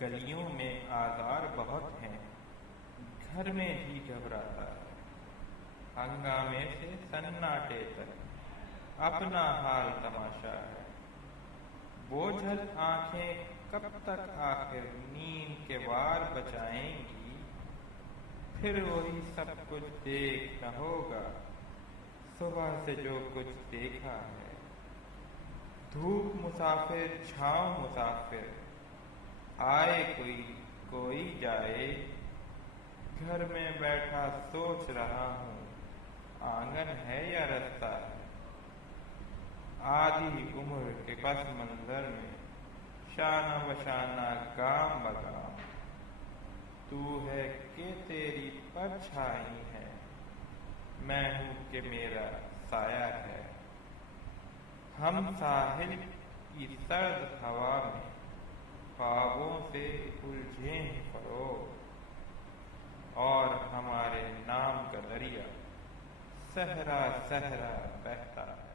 गलियों में आज़ार बहुत हैं, घर में भी घबराता है। हंगामे से सन्नाटे तक अपना हाल तमाशा है। बोझल आंखें कब तक आखिर नींद के वार बचाएंगी, फिर वही सब कुछ देख न होगा सुबह से जो कुछ देखा है। धूप मुसाफिर छाँव मुसाफिर, आए कोई कोई जाए, घर में बैठा सोच रहा हूँ आंगन है या रास्ता है। आधी उम्र के पस मंजर में शाना बशाना गाम बगाम, तू है कि तेरी परछाई है, मैं हूँ कि मेरा साया है। हम साहिल की सर्द हवा में ख्वाबों से उलझे हैं फरोग, और हमारे नाम का दरिया सहरा सहरा बहता है।